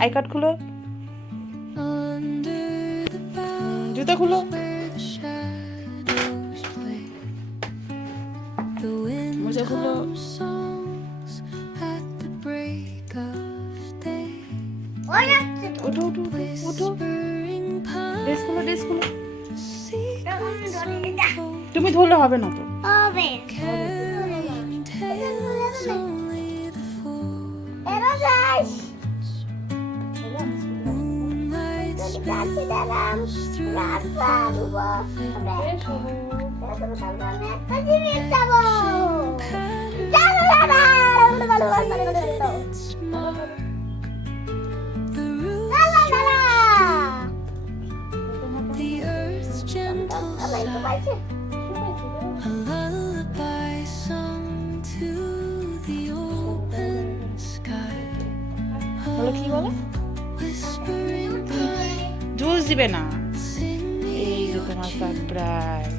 I card খুলো, জুতা খুলো। মোজা খুলো। ওঠো ওঠো ওঠো, ড্রেস খুলো, ড্রেস খুলো। তুমি ধরলে হবে না তো। বলো কি বলো? জুস দিবে না। এই যে তোমার সারপ্রাইজ।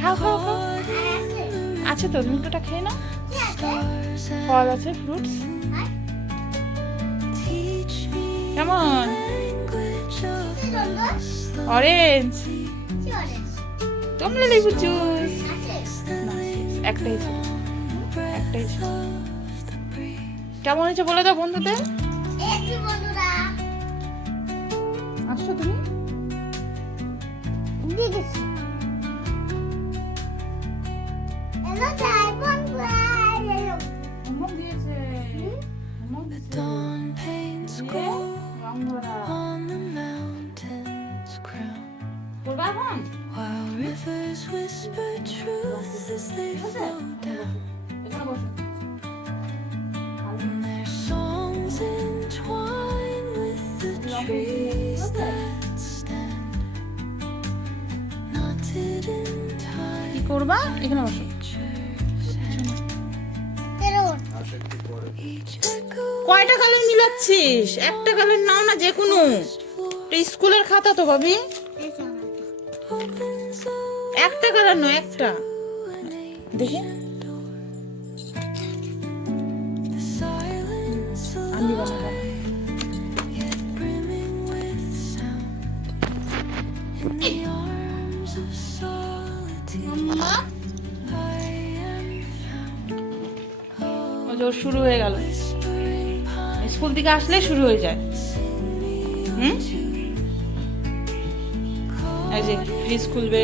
খাও খাও খাও। আচ্ছা তো তুমি দুটো খেয়ে নাও। ফল আছে, ফ্রুটস। কেমন? অরেঞ্জ, কমলা লেবু জুস। একটাই ছিল, একটাই ছিল। কেমন হয়েছে বলে দাও বন্ধুদের। আসছো তুমি? কি করবা? এখানে বসো। কয়টা কালার মিলাচ্ছিস? একটা কালার নাও না, যে কোনো। স্কুলের খাতা তো ভাবি। একটা কালার নয়, একটা। দেখি আমি বানাবো। শুরু হয়ে গেল, স্কুল থেকে আসলে শুরু হয়ে যায়। এই যে ফ্রিজ খুলবে,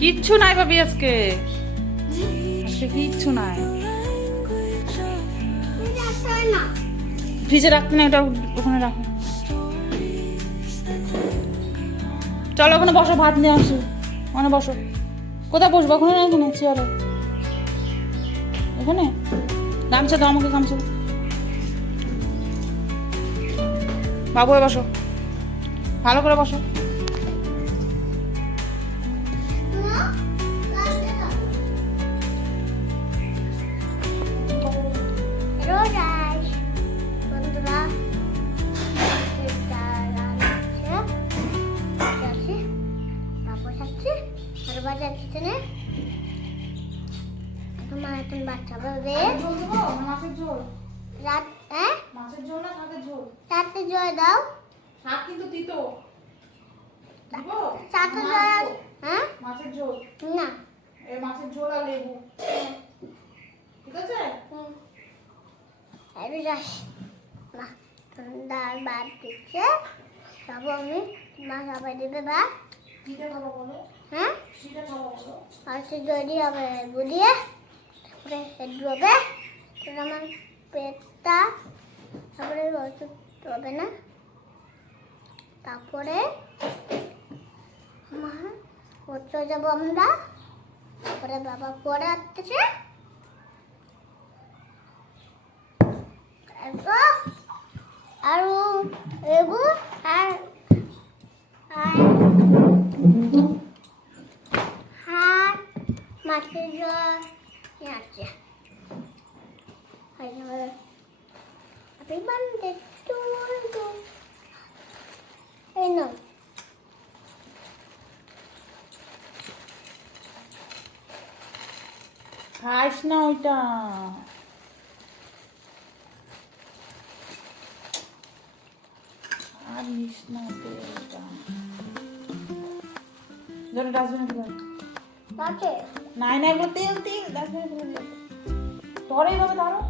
কিচ্ছু নাই ভাবি আজকে, কিচ্ছু নাই। ফ্রিজে রাখতে না, এটা ওখানে রাখো। চলো ওখানে বসো, ভাত নিয়ে আসি। ওখানে বসো। কোথায় বসবো? ওখানে না, এখানে চেয়ারে। এখানে গামছা দাও আমাকে, গামছা। বাবু বসো, ভালো করে বসো। বাচ্চা বাবা মাছের ঝোল রাত মাছের ঝোল না শাকের ঝোল? রাতে জল দাও। শাক কিন্তু তিতো দিব। শাকের ঝোল। মাছের ঝোল না, এই মাছের ঝোল আর লেবু। ঠিক আছে। আরে যাস না, ডাল ভাত দিচ্ছে খাবো আমি। মা সবাই দেবে ভাত। কিটা খাবো বলো? কিটা খাবো বলো? আজকে যদি হবে বুঝিয়ে তারপরে হেডু হবে, আমার পেটটা, তারপরে ওষুধ হবে না, তারপরে মা করতে যাবো আমরা, তারপরে বাবা পরে আসতেছে। আরো লেবু আর মাছের ঝোল আছে। Happy birthday to you. Hey no. খাইস না ওইটা। আর নিস না তেলটা। ধরো ডাস্টবিনে ফেলে দাও। আছে নাই নাই বলে তেল তেল ডাস্টবিনে ফেলে দাও। ধরো এইভাবে ধরো।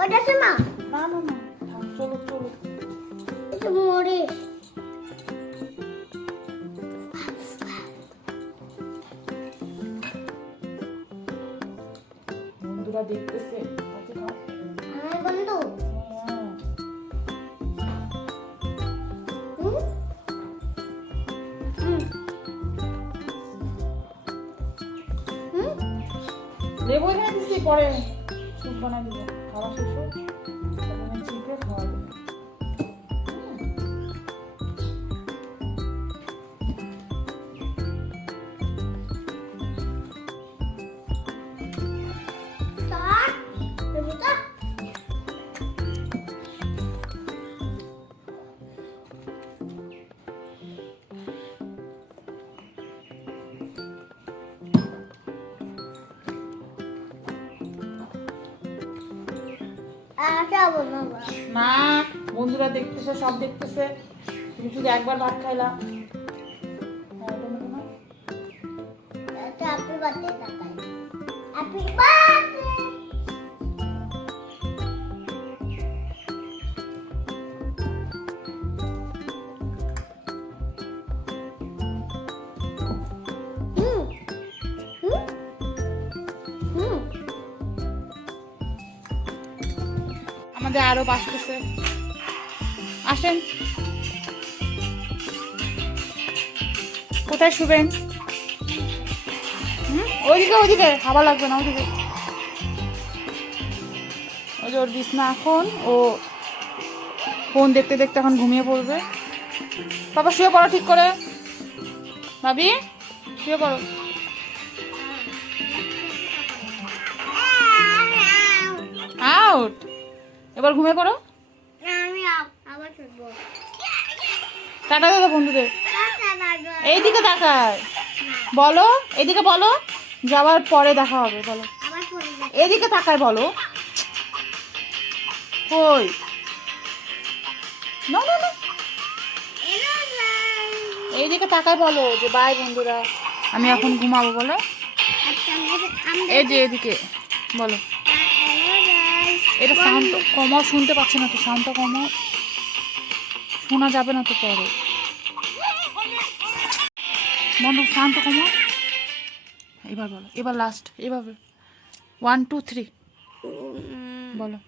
ওটা শোনা না না না থাক, চলো চলো। এটা মরিস বন্ধুরা দেখতেছে আচ্ছা খাও। আমার বন্ধু হ্যাঁ। হুম হুম হুম লেবু এখানে দিচ্ছি, পরে স্যুপ বানাই দিবো। খাওয়া শেষ হোক, তারপরে চিপে খাওয়া দেবো। তার লেবুটা আচ্ছা বাবা না, বন্ধুরা দেখতেছে, সব দেখতেছে, তুমি শুধু একবার ভাত খাইলা। হ্যাঁ, এটা নেবো না? এটা হ্যাপি বার্থডে কাকাই হ্যাপি বার্থডে হুম হুম হুম আমাদের আরো বাঁচতেছে। আসেন, কোথায় শুবেন? ওইদিকে ওইদিকে, হাওয়া লাগবে না, ওইদিকে। ওই যে ওর বিছনা, এখন ও ফোন দেখতে দেখতে এখন ঘুমিয়ে পড়বে। বাবা শুয়ে পড়ো ঠিক করে, ভাবি শুয়ে পড়ো। আউট, এবার ঘুমিয়ে পড়ো। আমি আবার শুনবো টাটা দাদা বন্ধুদের। টাটা বাবা এইদিকে তাকায়, বলো এদিকে বলো, যাওয়ার পরে দেখা হবে বলো। আবার ফোন এদিকে তাকায় বলো। কই না না না, এইদিকে তাকায় বলো যে বাই বন্ধুরা, আমি এখন ঘুমাবো বলো। এই যে এদিকে বলো। এটা সাউন্ড কমাও, শুনতে পাচ্ছি না তো, সাউন্ডটা কমাও, শোনা যাবে না তো পরে। বন্ধু সাউন্ডটা কমাও। এবার বলো, এবার লাস্ট, এভাবে 1 2 3 বলো।